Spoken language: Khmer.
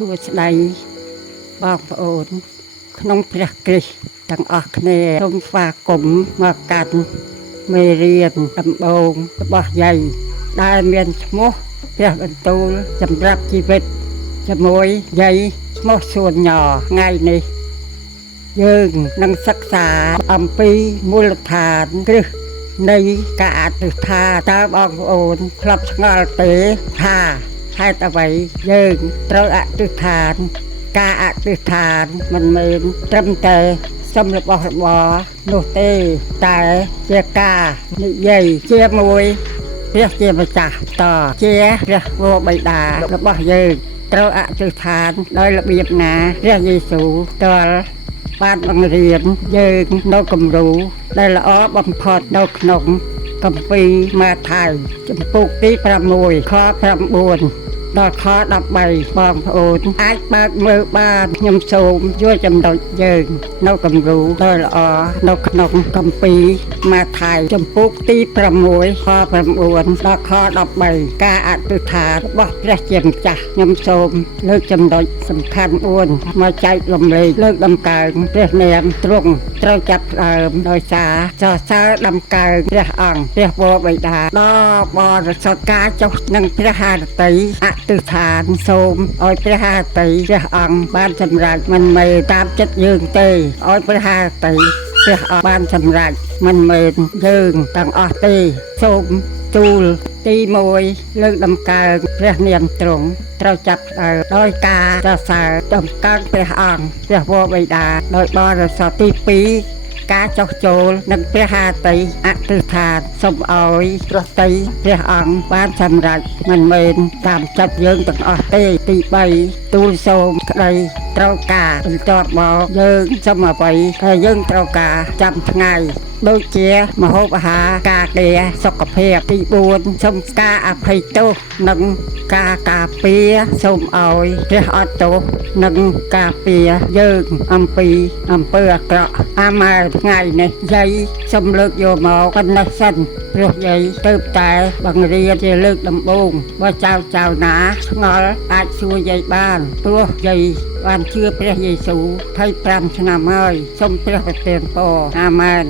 សួស្តីបងប្អូនក្នុងព្រះគ្រីស្ទទាំងអស់គ្នាសូមស្វាគមន៍មកកាន់មេរៀនដំបូងរបស់យាយដែលមានឈ្មោះព្រះបន្ទូលសម្រាប់ជីវិតជាមួយយាយឈ្មោះសួនញថ្ងៃនេះយើងនឹងសិក្សាអំពីមូលដ្ឋានគ្រឹះនៃការអធិដ្ឋានតើបងប្អូនធ្លាប់ឆ្ងល់ទេថាហេតុអ្វីយើងត្រូវអធិដ្ឋានការអធិដ្ឋានមិនមែនត្រឹមតែសំរបស់របរនោះទេតែជាការនិយាយជាមួយព្រះជាម្ចាស់តជាព្រះវរបិតារបស់យើងត្រូវអធិដ្ឋានដោយរបៀបណាព្រះយេស៊ូវតលបានបង្រៀនយើងនៅគំរូដែលល្អបំផុតនៅក្នុងគម្ពីរម៉ាថាយចំពុកទី6ខ9ដល់ខ13បងប្អូនអាចបើកមើលបានខ្ញុំសូមយកចំណុចយើងនៅគំរូដ៏ល្អនៅក្នុងគម្ពីរម៉ាថាយចំពុកទី6ខ9ដល់ខ13ការអធិដ្ឋានរបស់ព្រះជាម្ចាស់ខ្ញុំសូមលើកចំណុចសំខាន់4មកចែករំលែកលើកដំកើងព្រះនាមទ្រង់ត្រូវចាប់ផ្ដើមដោយសារសរសើរដំកើងព្រះអង្គព្រះវរបិតាដ៏បរិសុទ្ធការចុះនឹងព្រះハរតីអធិដ្ឋានសូមឲ្យព្រះハរតីព្រះអង្គបានសម្រេចមិនមែនតាមចិត្តយើងទេឲ្យព្រះハរតីព្រះអង្គបានសម្រេចមិនមែនយើងទាំងអស់ទេសូមទូលទី1លើកដំកើងព្រះនាមទ្រង់ត្រូវចាប់ផ្ដើមដោយការសរសើរដំកើងព្រះអង្គព្រះវរបិតាដោយបរិសុទ្ធទី2ការចុះចូលនឹងព្រះハរតីអធិដ្ឋានសូមឲ្យព្រះតីព្រះអង្គបានសម្រេចមិនមែនតាមចិត្តយើងទាំងអស់ទេទី3ទូលសូមក្តីត្រូវការបន្ទាប់មកយើងសូមអ្វីហើយយើងត្រូវការចាំថ្ងៃដូចជាមហូបអាហារការពារសុខភាពទី4សូមការអភ័យទោសនិងការការពារសូមឲ្យព្រះអត់ទោសនិងការពារយើងអំពីអំពើអាក្រក់អាម៉ែថ្ងៃនេះយាយសូមលើកយកមកប៉ុណ្ណេះសិនព្រោះយាយទើបតែបង្រៀនជាលើកដំបូងបើចៅណាឆ្ងល់អាចសួរយាយបានព្រោះយាយបានជឿព្រះយេស៊ូវ25ឆ្នាំហើយសូមព្រះប្រទានពរអាម៉ែន